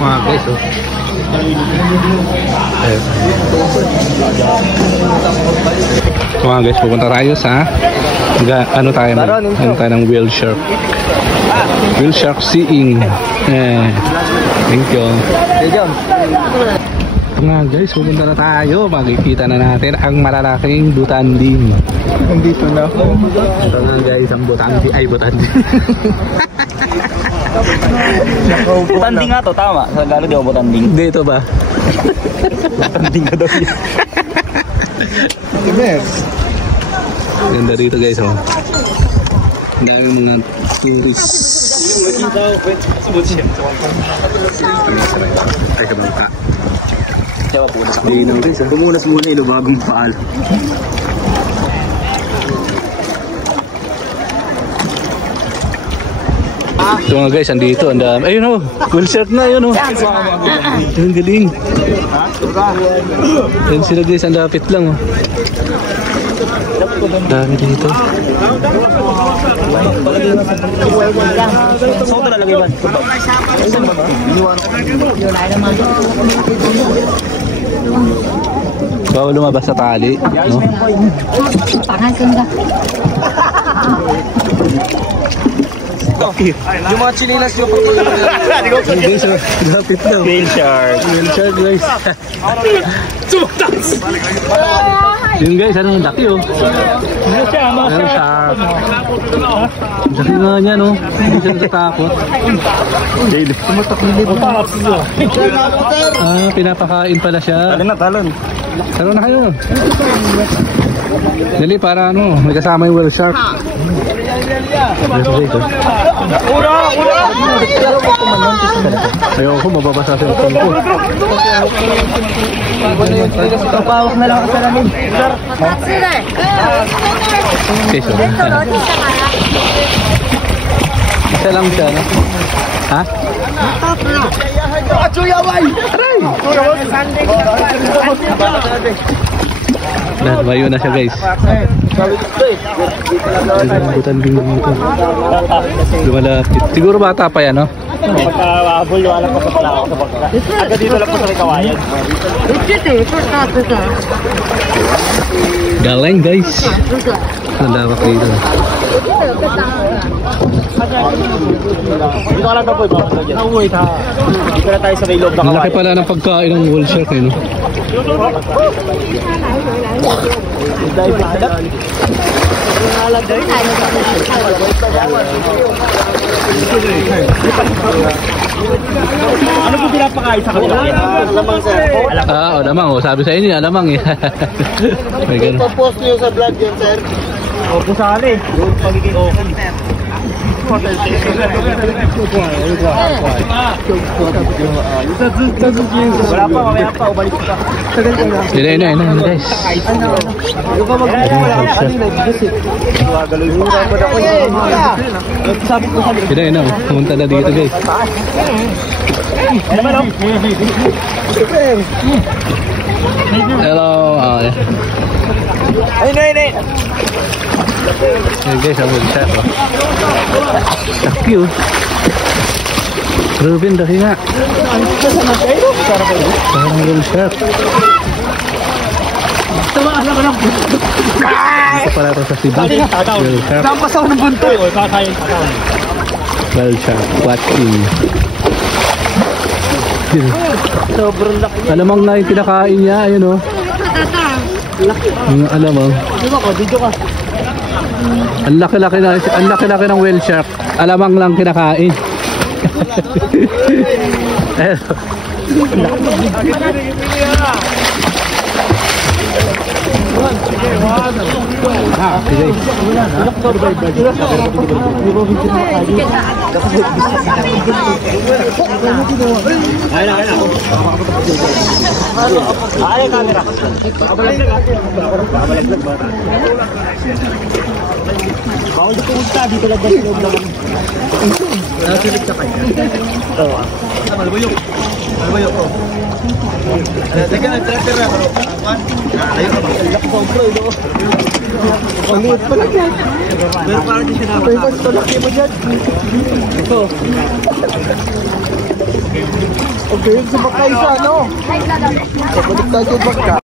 Mga guys, oh. Mga guys, pupunta tayo sa ano tayo ng whale shark. Whale shark seeing. Thank you. Mga guys, pupunta na tayo. Makikita na natin ang malalaking butanding. Nandito na ako. Ito nga guys, ang butanding. Ay, butanding. Butanding nga to, tama. Sa Tagalog di ba butanding? Dito ba? Butanding ka daw yun. Ganda dito guys, oh. Ang daming mga tourists. Ay, kabangka. Hindi na guys, pumunas muna ilo bagong paal. Ito mga guys, andito, ayun oh, whale shark na, ayun oh. Ang galing. Ayun sila guys, ang lapit lang oh. Dami dito. Bawal lumabas sa tali, no? Yung mga chinilas yung Lapit lang. Whale shark. Whale shark guys. Yun guys, ano yung laki oh. Ano shark. Laki nga niya no. Hindi siya natatakot. Pinapakain pala siya. Talon. Taro na kayo. Dali para ano, may kasama yung whale shark. Ayoko, mababasa sa phone ko. Pawak na lang ako sa lamin. Isa lang siya, no? Ha? Aray! Layo na siya guys. Butanding dito. Lumalapit. Siguro bata pa yan, no? Pagka-habol, wala pa sa pala ako sa bangka. Agad dito lang po sa may kawayan. Galing guys. Nalawak dito. Dito ka lang na po, ibabasa dyan. Dito na tayo sa may loob na Ang laki kawayan. pala ng pagkain ng whale shark, eh, no? Ano po pinapakain sa kanila? Alamang sir. Alamang. Oh, sabi sa inyo, alamang eh. May ganun. Ipapost niyo sa vlog yan, sir. Opo sali. Doon pagiging okay. Wala pa, mamaya pa, ubalik ko pa. Ina, guys. Ina, pumunta na dito guys. Hello. Ay. Hey guys, ang whale shark. Laki oh. Ruben, laki nga. Parang whale shark. Ito pala ito sa Cebu. Whale shark. Dampas ako ng bunto. Whale shark watching. Sobrang laki. Alamang na yung pinakain niya, ayun oh. Yung alamang. Video ka. Ang laki-laki ng whale shark. Alamang lang kinakain. Ay, camera. Bawal dito pumunta, dito lang dito loob lang. Nasilip sa kanya. Oo. Ano ba yun? Teka na, tractor na. Ayaw ka ba? Laki pa ang bro, ito. Pangit pa lang yan. Pero parang di siya nakakapag. Ito yung mas palaki mo dyan. Ito. Okay, yung sa bakay sa ano? Kapalik tayo yung baka.